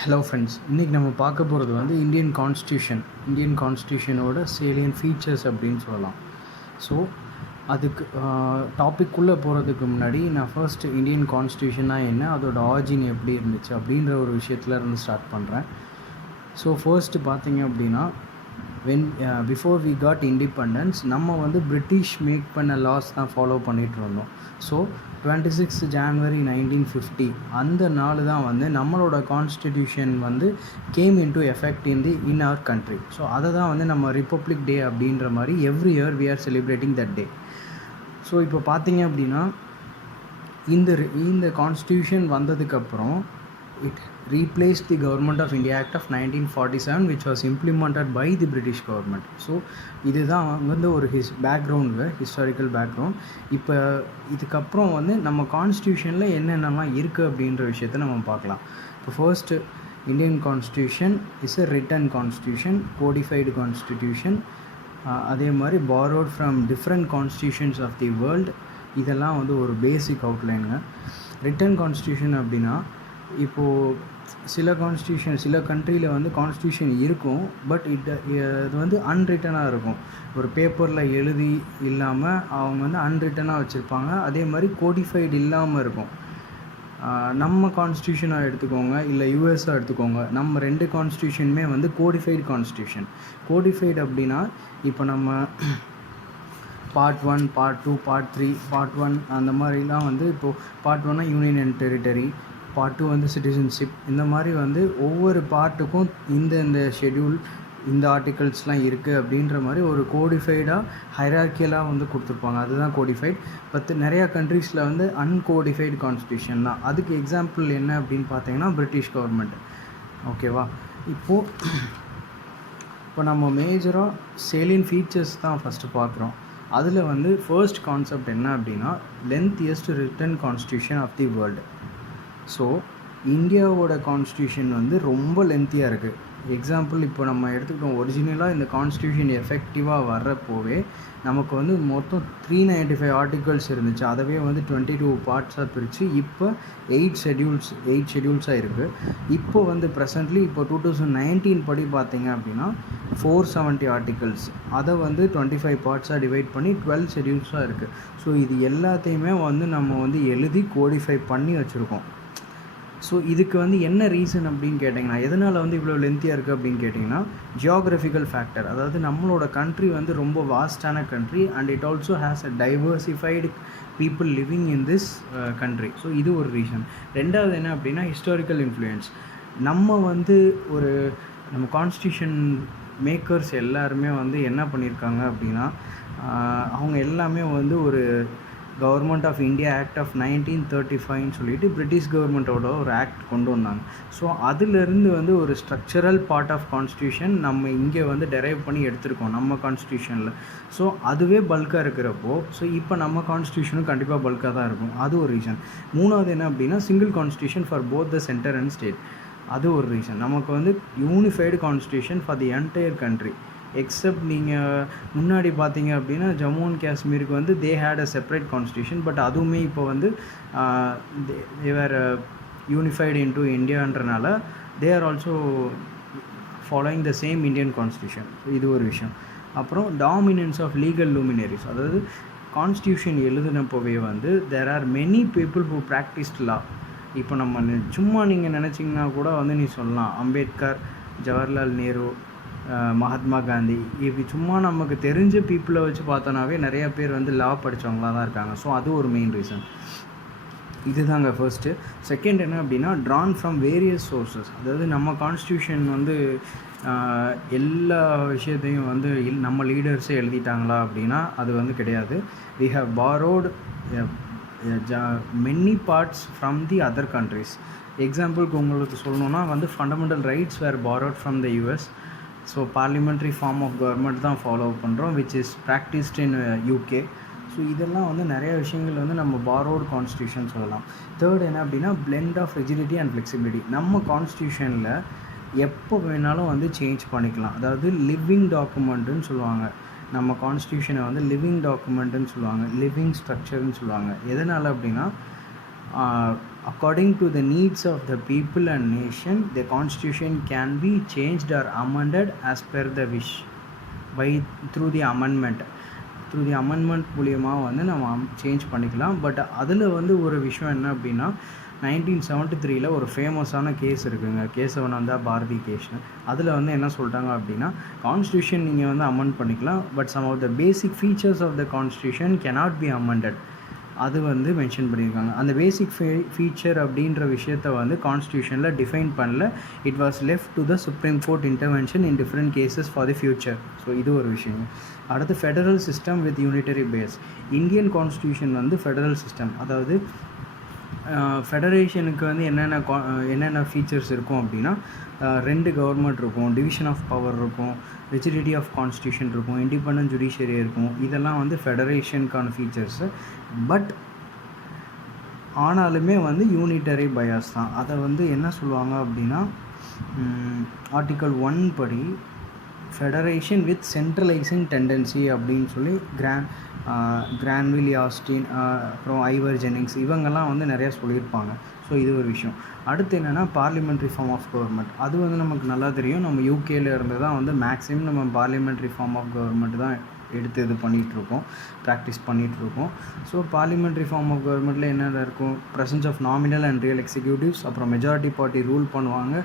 Hello friends, இன்றைக்கி நம்ம பார்க்க போகிறது வந்து இந்தியன் கான்ஸ்டியூஷனோட சேலியன் ஃபீச்சர்ஸ் அப்படின்னு சொல்லலாம். ஸோ அதுக்கு டாபிக்குள்ளே போகிறதுக்கு முன்னாடி நான் ஃபர்ஸ்ட் இந்தியன் கான்ஸ்டியூஷன்னா என்ன, அதோட ஆரிஜின் எப்படி இருந்துச்சு அப்படின்ற ஒரு விஷயத்துல இருந்து ஸ்டார்ட் பண்ணுறேன். ஸோ ஃபர்ஸ்ட்டு பார்த்தீங்க அப்படின்னா பிஃபோர் வி காட் இண்டிபெண்டன்ஸ் நம்ம வந்து பிரிட்டிஷ் மேக் பண்ண லாஸ் தான் ஃபாலோ பண்ணிகிட்டு இருந்தோம். ஸோ 26 ஜான்வரி 1950 அந்த நாள் தான் வந்து நம்மளோட கான்ஸ்டிடியூஷன் வந்து came into effect in our country. So அதை தான் வந்து நம்ம ரிப்பப்ளிக் டே அப்படின்ற மாதிரி every year we are celebrating that day. So இப்போ பார்த்தீங்க அப்படின்னா இந்த கான்ஸ்டியூஷன் வந்ததுக்கப்புறம் it replaced the Government of India Act of 1947 which was implemented by the British government. So இதுதான் வந்து ஒரு ஹிஸ்டாரிக்கல் பேக்ரவுண்ட். இப்போ இதுக்கப்புறம் வந்து நம்ம கான்ஸ்டியூஷனில் என்னென்னலாம் இருக்குது அப்படின்ற விஷயத்தை நம்ம பார்க்கலாம். இப்போ first Indian constitution is a written constitution, codified constitution, அதே மாதிரி borrowed from different constitutions of the world. இதெல்லாம் வந்து ஒரு பேசிக் அவுட்லைனுங்க. ரிட்டன் கான்ஸ்டியூஷன் அப்படின்னா இப்போது சில கண்ட்ரியில் வந்து கான்ஸ்டியூஷன் இருக்கும், பட் இது வந்து அன்ரிட்டனாக இருக்கும். ஒரு பேப்பரில் எழுதி இல்லாமல் அவங்க வந்து அன்ரிட்டனாக வச்சுருப்பாங்க. அதே மாதிரி கோடிஃபைடு இல்லாமல் இருக்கும். நம்ம கான்ஸ்டியூஷனாக எடுத்துக்கோங்க, இல்லை யூஎஸ்ஸாக எடுத்துக்கோங்க, நம்ம 2 கான்ஸ்டியூஷனுமே வந்து கோடிஃபைடு கான்ஸ்டியூஷன். கோடிஃபைடு அப்படின்னா இப்போ நம்ம பார்ட் 1, பார்ட் 2, பார்ட் 3, பார்ட் 1 அந்த மாதிரிலாம் வந்து இப்போது part 1 union and territory, part 2 வந்து சிட்டிசன்ஷிப். இந்த மாதிரி வந்து ஒவ்வொரு பார்ட்டுக்கும் இந்த ஷெட்யூல், இந்த ஆர்டிகல்ஸ்லாம் இருக்குது அப்படின்ற மாதிரி ஒரு கோடிஃபைடாக ஹைரார்க்கியலாக வந்து கொடுத்துருப்பாங்க. அதுதான் கோடிஃபைட். பட் நிறையா கண்ட்ரீஸில் வந்து அன்கோடிஃபைடு கான்ஸ்டியூஷன் தான். அதுக்கு எக்ஸாம்பிள் என்ன அப்படின்னு பார்த்தீங்கன்னா பிரிட்டிஷ் கவர்மெண்ட். ஓகேவா? இப்போ நம்ம மேஜராக சேலியன் ஃபீச்சர்ஸ் தான் ஃபஸ்ட்டு பார்க்குறோம். அதில் வந்து ஃபர்ஸ்ட் கான்செப்ட் என்ன அப்படின்னா lengthiest written constitution of the world. So இந்தியாவோட கான்ஸ்டியூஷன் வந்து ரொம்ப லென்த்தியாக இருக்குது. எக்ஸாம்பிள் இப்போ நம்ம எடுத்துக்கிட்டோம், ஒரிஜினலாக இந்த கான்ஸ்டியூஷன் எஃபெக்டிவாக வர்றப்போவே நமக்கு வந்து மொத்தம் 395 ஆர்டிகல்ஸ் இருந்துச்சு. அதவே வந்து 22 பார்ட்ஸாக பிரித்து இப்போ 8 ஷெட்யூல்ஸாக இருக்குது. இப்போ வந்து ப்ரெசன்ட்லி இப்போ 2019 படி பார்த்தீங்க அப்படின்னா 470 ஆர்டிகல்ஸ். அதை வந்து 25 பார்ட்ஸாக டிவைட் பண்ணி 12 ஷெட்யூல்ஸாக இருக்குது. ஸோ இது எல்லாத்தையுமே வந்து நம்ம வந்து எழுதி கோடிஃபை பண்ணி வச்சுருக்கோம். ஸோ இதுக்கு வந்து என்ன ரீசன் அப்படின்னு கேட்டிங்கன்னா, எதனால் வந்து இவ்வளோ லென்த்தியாக இருக்குது அப்படின்னு கேட்டிங்கன்னா ஜியோகிராஃபிக்கல் ஃபேக்டர். அதாவது நம்மளோட கண்ட்ரி வந்து ரொம்ப வாஸ்டான country and it also has a diversified people living in this country. So இது ஒரு ரீசன். ரெண்டாவது என்ன அப்படின்னா ஹிஸ்டாரிக்கல் இன்ஃப்ளூயன்ஸ். நம்ம கான்ஸ்டியூஷன் மேக்கர்ஸ் எல்லாருமே வந்து என்ன பண்ணியிருக்காங்க அப்படின்னா அவங்க எல்லாமே வந்து ஒரு government of India act of 1935 சொல்லிட்டு பிரிட்டிஷ் கவர்மெண்ட்டோட ஒரு ஆக்ட் கொண்டு வந்தாங்க. ஸோ அதிலிருந்து வந்து ஒரு ஸ்ட்ரக்சரல் பார்ட் ஆஃப் கான்ஸ்டியூஷன் நம்ம இங்கே வந்து டெரைவ் பண்ணி எடுத்திருக்கோம் நம்ம கான்ஸ்டியூஷனில். ஸோ அதுவே பல்காக இருக்கிறப்போ ஸோ இப்போ நம்ம கான்ஸ்டியூஷனும் கண்டிப்பாக பல்காக தான் இருக்கும். அது ஒரு ரீசன். மூணாவது என்ன அப்படின்னா single constitution for both the centre and state. அது ஒரு ரீசன். நமக்கு வந்து unified constitution for the entire country. Except நீங்கள் முன்னாடி பார்த்தீங்க அப்படின்னா ஜம்மு அண்ட் காஷ்மீருக்கு வந்து they had a separate constitution. But அதுவுமே இப்போ வந்து தேர் யூனிஃபைடு இன்டு இந்தியான்றனால they are also following the same Indian constitution. இது ஒரு விஷயம். அப்புறம் டாமினன்ஸ் ஆஃப் லீகல் லூமினரிஸ். அதாவது கான்ஸ்டியூஷன் எழுதினப்போவே வந்து there are many people who practised law. இப்போ நம்ம சும்மா நீங்கள் நினச்சிங்கன்னா கூட வந்து நீ சொல்லலாம் அம்பேத்கர், ஜவஹர்லால் நேரு, மகாத்மா காந்தி, இப்படி சும்மா நமக்கு தெரிஞ்ச பீப்புளை வச்சு பார்த்தோன்னாவே நிறையா பேர் வந்து லா படித்தவங்களாக தான் இருக்காங்க. ஸோ அது ஒரு மெயின் ரீசன். இதுதாங்க ஃபர்ஸ்ட்டு. செகண்ட் என்ன அப்படின்னா ட்ரான் ஃப்ரம் வேரியஸ் சோர்ஸஸ். அதாவது நம்ம கான்ஸ்டியூஷன் வந்து எல்லா விஷயத்தையும் வந்து நம்ம லீடர்ஸே எழுதிட்டாங்களா அப்படின்னா அது வந்து கிடையாது. We have borrowed many parts from the other countries. எக்ஸாம்பிளுக்கு உங்களுக்கு சொல்லணுன்னா வந்து fundamental rights were borrowed from the US. So parliamentary form of government தான் ஃபாலோ பண்ணுறோம் which is practised in UK. So இதெல்லாம் வந்து நிறைய விஷயங்கள் வந்து நம்ம borrowed கான்ஸ்டியூஷன் சொல்லலாம். தேர்ட் என்ன அப்படின்னா blend of rigidity and flexibility. நம்ம கான்ஸ்டியூஷனில் எப்போ வேணாலும் வந்து சேஞ்ச் பண்ணிக்கலாம். அதாவது லிவிங் டாக்குமெண்ட்டுன்னு சொல்லுவாங்க. நம்ம கான்ஸ்டியூஷனை வந்து லிவிங் டாக்குமெண்ட்டுன்னு சொல்லுவாங்க, லிவிங் ஸ்ட்ரக்சர்னு சொல்லுவாங்க. எதனால் அப்படின்னா according to the needs of the people and nation, the constitution can be changed or amended as per the wish by through the amendment மூலிமா வந்து நம்ம சேஞ்ச் பண்ணிக்கலாம். பட் அதில் வந்து ஒரு விஷயம் என்ன அப்படின்னா 1973 ஒரு ஃபேமஸான கேஸ் இருக்குங்க, கேசவனந்தா பாரதி கேஸ். அதில் வந்து என்ன சொல்லிட்டாங்க அப்படின்னா, கான்ஸ்டியூஷன் நீங்கள் வந்து அமெண்ட் பண்ணிக்கலாம், but some of the basic features of the constitution cannot be amended. அது வந்து மென்ஷன் பண்ணியிருக்காங்க. அந்த பேசிக் ஃபீச்சர் அப்படின்ற விஷயத்தை வந்து கான்ஸ்டியூஷனில் டிஃபைன் பண்ணல. It was left to the supreme court intervention in different cases for the future. So இது ஒரு விஷயம். அடுத்து federal system with unitary base. Indian constitution வந்து ஃபெடரல் சிஸ்டம், அதாவது ஃபெடரேஷனுக்கு வந்து என்னென்ன ஃபீச்சர்ஸ் இருக்கும் அப்படின்னா, 2 கவர்மெண்ட் இருக்கும், டிவிஷன் ஆஃப் பவர் இருக்கும், ரிஜிடிட்டி ஆஃப் கான்ஸ்டியூஷன் இருக்கும், இண்டிபெண்டன்ட் ஜுடிஷியரி இருக்கும். இதெல்லாம் வந்து ஃபெடரேஷனுக்கான ஃபீச்சர்ஸு. பட் ஆனாலுமே வந்து யூனிட்டரி பயாஸ் தான். அதை வந்து என்ன சொல்லுவாங்க அப்படின்னா, ஆர்டிக்கல் 1 படி ஃபெடரேஷன் வித் சென்ட்ரலைசிங் டெண்டன்சி அப்படின்னு சொல்லி கிரான்வில்லி ஆஸ்டின், அப்புறம் ஐவர் ஜெனிங்ஸ், இவங்கெல்லாம் வந்து நிறையா சொல்லியிருப்பாங்க. ஸோ இது ஒரு விஷயம். அடுத்து என்னென்னா பார்லிமெண்ட்ரி ஃபார்ம் ஆஃப் கவர்மெண்ட். அது வந்து நமக்கு நல்லா தெரியும். நம்ம யூகேல இருந்து தான் வந்து மேக்ஸிமம் நம்ம பார்லிமெண்ட்ரி ஃபார்ம் ஆஃப் கவர்மெண்ட் தான் எடுத்து இது பண்ணிகிட்ருக்கோம், ப்ராக்டிஸ் பண்ணிகிட்ருக்கோம். ஸோ பார்லிமெண்ட்ரி ஃபார்ம் ஆஃப் கவர்மெண்ட்டில் என்னென்ன இருக்கும், presence of nominal and real executives, அப்புறம் மெஜாரிட்டி பார்ட்டி ரூல் பண்ணுவாங்க,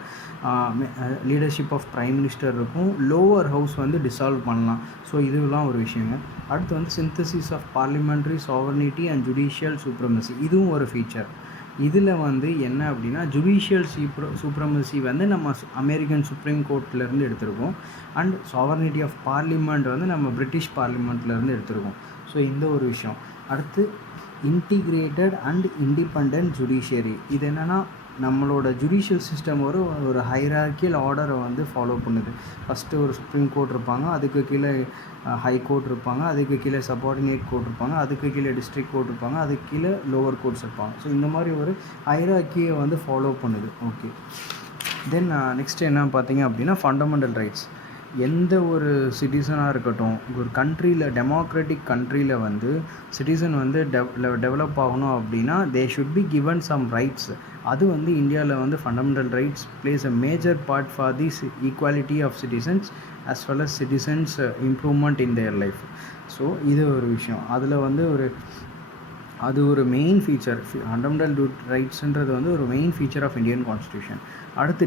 லீடர்ஷிப் ஆஃப் ப்ரைம் மினிஸ்டர் இருக்கும், லோவர் ஹவுஸ் வந்து டிசால்வ் பண்ணலாம். ஸோ இதுலாம் ஒரு விஷயங்க. அடுத்து வந்து synthesis of parliamentary sovereignty and judicial supremacy, இதுவும் ஒரு ஃபீச்சர். இதில் வந்து என்ன அப்படின்னா, ஜுடிஷியல் சூப்ரமசி வந்து நம்ம அமெரிக்கன் சுப்ரீம் கோர்ட்லேருந்து எடுத்திருக்கோம், அண்ட் சாவர்னிட்டி ஆஃப் பார்லிமெண்ட் வந்து நம்ம பிரிட்டிஷ் பார்லிமெண்ட்லேருந்து எடுத்திருக்கோம். ஸோ இந்த ஒரு விஷயம். அடுத்து இன்டிகிரேட்டட் அண்ட் இண்டிபெண்டன்ட் ஜுடிஷியரி. இது என்னென்னா, நம்மளோட ஜுடிஷியல் சிஸ்டம் ஒரு ஹைரார்க்கியல் ஆர்டரை வந்து ஃபாலோ பண்ணுது. ஃபஸ்ட்டு ஒரு சுப்ரீம் கோர்ட் இருப்பாங்க, அதுக்கு கீழே ஹை கோர்ட் இருப்பாங்க, அதுக்கு கீழே சப்பார்டினேட் கோர்ட் இருப்பாங்க, அதுக்கு கீழே டிஸ்ட்ரிக்ட் கோர்ட் இருப்பாங்க, அதுக்கு கீழே லோவர் கோர்ட்ஸ் இருப்பாங்க. ஸோ இந்த மாதிரி ஒரு ஹைரார்க்கியை வந்து ஃபாலோ பண்ணுது. ஓகே, தென் நெக்ஸ்ட் என்ன பார்த்தீங்க அப்படின்னா, ஃபண்டமெண்டல் ரைட்ஸ். எந்த ஒரு சிட்டிசனாக இருக்கட்டும், ஒரு கண்ட்ரியில், டெமோக்ராட்டிக் கண்ட்ரியில் வந்து சிட்டிசன் வந்து டெவலப் ஆகணும் அப்படின்னா they should be given some rights. அது வந்து இந்தியாவில் வந்து fundamental rights place a major part for the equality of citizens as well as citizens improvement in their life. ஸோ இது ஒரு விஷயம். அதில் வந்து அது ஒரு மெயின் ஃபீச்சர். ஃபண்டமெண்டல் ரைட்ஸுன்றது வந்து ஒரு main feature of Indian constitution. அடுத்து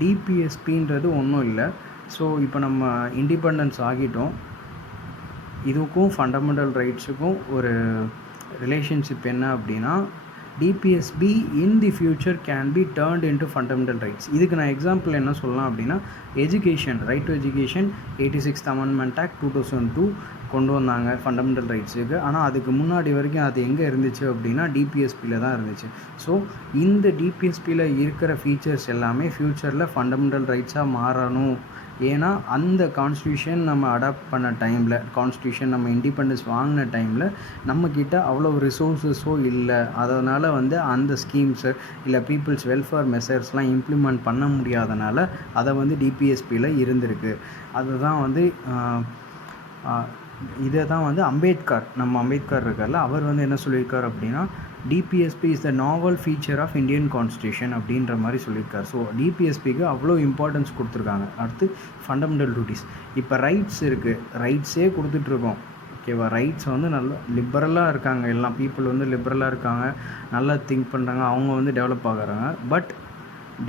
டிபிஎஸ்பின்றது ஒன்றும் இல்லை. ஸோ இப்போ நம்ம இண்டிபெண்டன்ஸ் ஆகிட்டோம், இதுக்கும் ஃபண்டமெண்டல் ரைட்ஸுக்கும் ஒரு ரிலேஷன்ஷிப் என்ன அப்படின்னா, DPSP in the future can be turned into fundamental rights. இதுக்கு நான் எக்ஸாம்பிள் என்ன சொல்லலாம் அப்படின்னா, education, right to education 86th amendment act 2002 கொண்டு வந்தாங்க ஃபண்டமெண்டல் ரைட்ஸுக்கு. ஆனால் அதுக்கு முன்னாடி வரைக்கும் அது எங்கே இருந்துச்சு அப்படின்னா டிபிஎஸ்பியில் தான் இருந்துச்சு. ஸோ இந்த டிபிஎஸ்பியில் இருக்கிற ஃபீச்சர்ஸ் எல்லாமே ஃப்யூச்சரில் ஃபண்டமெண்டல் ரைட்ஸாக மாறணும். ஏன்னா அந்த கான்ஸ்டியூஷன் நம்ம அடாப்ட் பண்ண டைமில், கான்ஸ்டியூஷன் நம்ம இண்டிபெண்டன்ஸ் வாங்கின டைமில் நம்மக்கிட்ட அவ்வளோ ரிசோர்ஸஸோ இல்லை. அதனால் வந்து அந்த ஸ்கீம்ஸு இல்லை பீப்புள்ஸ் வெல்ஃபேர் மெஷர்ஸ்லாம் இம்ப்ளிமெண்ட் பண்ண முடியாதனால அதை வந்து டிபிஎஸ்பியில் இருந்திருக்கு. அதுதான் வந்து இதை தான் வந்து நம்ம அம்பேத்கர் இருக்கார்ல, அவர் வந்து என்ன சொல்லியிருக்கார் அப்படின்னா, DPSP is the novel feature of Indian constitution அப்படின்ற மாதிரி சொல்லியிருக்கார். ஸோ டிபிஎஸ்பிக்கு அவ்வளோ இம்பார்ட்டன்ஸ் கொடுத்துருக்காங்க. அடுத்து ஃபண்டமெண்டல் டியூட்டிஸ். இப்போ ரைட்ஸ் இருக்குது, ரைட்ஸே கொடுத்துட்ருக்கோம். ஓகேவா, ரைட்ஸ் வந்து நல்லா லிபரலாக இருக்காங்க, எல்லாம் பீப்புள் வந்து லிபரலாக இருக்காங்க, நல்லா திங்க் பண்ணுறாங்க, அவங்க வந்து டெவலப் ஆகுறாங்க. But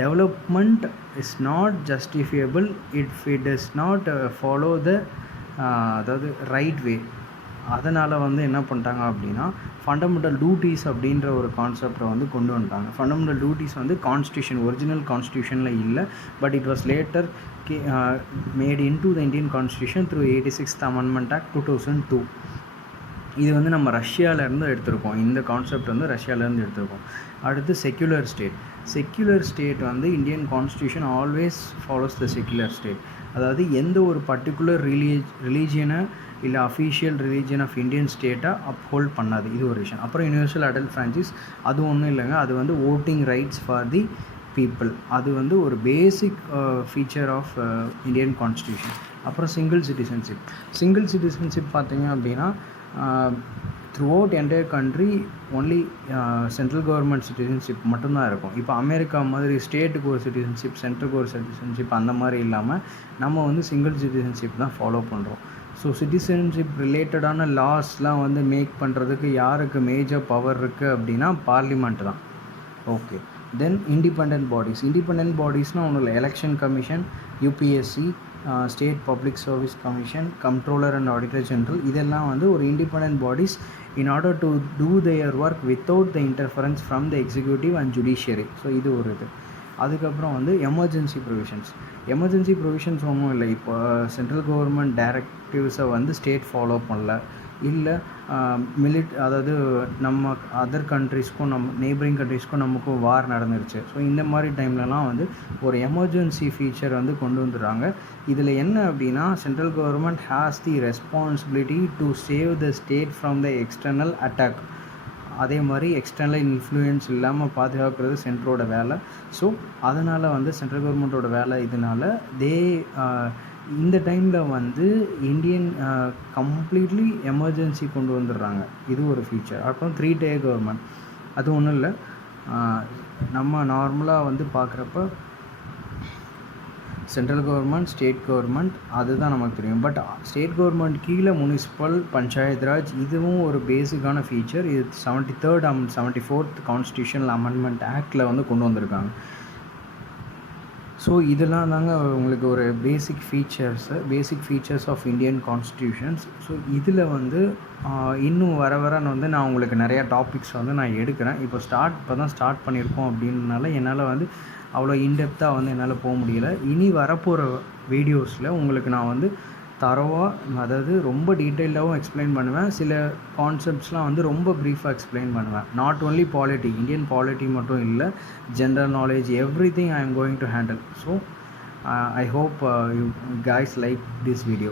development is not justifiable if it is not follow the அதாவது ரைட் வே. அதனால் வந்து என்ன பண்ணிட்டாங்க அப்படின்னா, ஃபண்டமெண்டல் டியூட்டிஸ் அப்படின்ற ஒரு கான்செப்டை வந்து கொண்டு வந்துட்டாங்க. ஃபண்டமெண்டல் டியூட்டிஸ் வந்து கான்ஸ்டியூஷன், ஒரிஜினல் கான்ஸ்டியூஷனில் இல்லை, but it was later made into the Indian constitution through 86th amendment act 2002. இது வந்து நம்ம ரஷ்யாவிலேருந்து எடுத்திருக்கோம். இந்த கான்செப்ட் வந்து ரஷ்யாவிலேருந்து எடுத்திருக்கோம். அடுத்து செக்யுலர் ஸ்டேட் வந்து இந்தியன் கான்ஸ்டியூஷன் ஆல்வேஸ் ஃபாலோஸ் த செக்யுலர் ஸ்டேட். அதாவது எந்த ஒரு பர்டிகுலர் ரிலீஜியனை இல்லை அஃபீஷியல் ரிலீஜியன் ஆஃப் இந்தியன் ஸ்டேட்டை அப்ஹோல்ட் பண்ணாது. இது ஒரு விஷயம். அப்புறம் யூனிவர்சல் அடல்ட் ஃப்ரான்ச்சைஸ், அது ஒன்றும் இல்லைங்க, அது வந்து voting rights for the people. அது வந்து ஒரு basic feature of Indian constitution. அப்புறம் சிங்கிள் சிட்டிசன்ஷிப் பார்த்தீங்க அப்படின்னா, throughout entire country only central government citizenship மட்டும்தான் இருக்கும். இப்போ அமெரிக்கா மாதிரி ஸ்டேட்டுக்கு ஒரு சிட்டிசன்ஷிப், சென்ட்ரலுக்கு ஒரு சிட்டிசன்ஷிப் அந்த மாதிரி இல்லாமல் நம்ம வந்து சிங்கிள் சிட்டிசன்ஷிப் தான் ஃபாலோ பண்ணுறோம். ஸோ சிட்டிசன்ஷிப் ரிலேட்டடான லாஸ்லாம் வந்து மேக் பண்ணுறதுக்கு யாருக்கு மேஜர் பவர் இருக்குது அப்படின்னா பார்லிமெண்ட் தான். ஓகே, தென் இண்டிபெண்ட் பாடிஸ்னால் ஒன்றும் இல்லை, election commission, UPSC, state public service commission, controller and auditor general, இதெல்லாம் வந்து ஒரு independent bodies in order to do their work without the interference from the executive and judiciary. So இது ஒரு இது. அதுக்கப்புறம் வந்து எமர்ஜென்சி ப்ரொவிஷன்ஸ் ஒன்றும் இல்லை. இப்போ சென்ட்ரல் கவர்மெண்ட் டைரக்டிவ்ஸை வந்து ஸ்டேட் ஃபாலோ பண்ணல, இல்லை அதாவது நம்ம அதர் கண்ட்ரீஸ்க்கும் நம்ம நெய்பரிங் கண்ட்ரீஸ்க்கும் நமக்கும் வார் நடந்துருச்சு. ஸோ இந்த மாதிரி டைம்லலாம் வந்து ஒரு எமர்ஜென்சி ஃபீச்சர் வந்து கொண்டு வந்துடுறாங்க. இதில் என்ன அப்படின்னா, central government has the responsibility to save the state from the external attack. அதே மாதிரி எக்ஸ்டர்னல் இன்ஃப்ளூயன்ஸ் இல்லாமல் பாதுகாக்கிறது சென்ட்ரோட வேலை. ஸோ அதனால் வந்து சென்ட்ரல் கவர்மெண்ட்டோட வேலை. இதனால் இந்த டைமில் வந்து இந்தியன் கம்ப்ளீட்லி எமர்ஜென்சி கொண்டு வந்துடுறாங்க. இது ஒரு ஃபீச்சர். அப்புறம் 3 tier கவர்மெண்ட், அது ஒன்றும் இல்லை, நம்ம நார்மலாக வந்து பார்க்குறப்ப சென்ட்ரல் கவர்மெண்ட், ஸ்டேட் கவர்மெண்ட் அதுதான் நமக்கு தெரியும். பட் ஸ்டேட் கவர்மெண்ட் கீழே முனிசிபல், பஞ்சாயத்து ராஜ், இதுவும் ஒரு பேசிக்கான ஃபீச்சர். இது 73rd and 74th constitutional amendment ஆக்டில் வந்து கொண்டு வந்திருக்காங்க. ஸோ இதெல்லாம் தாங்க உங்களுக்கு ஒரு basic features of Indian constitutions. So இதில் வந்து இன்னும் வர வந்து நான் உங்களுக்கு நிறையா டாபிக்ஸ் வந்து நான் எடுக்கிறேன். இப்போ தான் ஸ்டார்ட் பண்ணியிருக்கோம் அப்படின்றனால என்னால் வந்து அவ்வளோ இன்டெப்த்தாக வந்து என்னால் போக முடியல. இனி வரப்போகிற வீடியோஸில் உங்களுக்கு நான் வந்து அதாவது ரொம்ப டீட்டெயில்டாகவும் எக்ஸ்பிளைன் பண்ணுவேன். சில கான்செப்ட்ஸ்லாம் வந்து ரொம்ப ப்ரீஃபாக எக்ஸ்பிளைன் பண்ணுவேன். Not only polity, Indian polity மட்டும் இல்லை, general knowledge, everything I am going to handle. So I hope you guys like this video.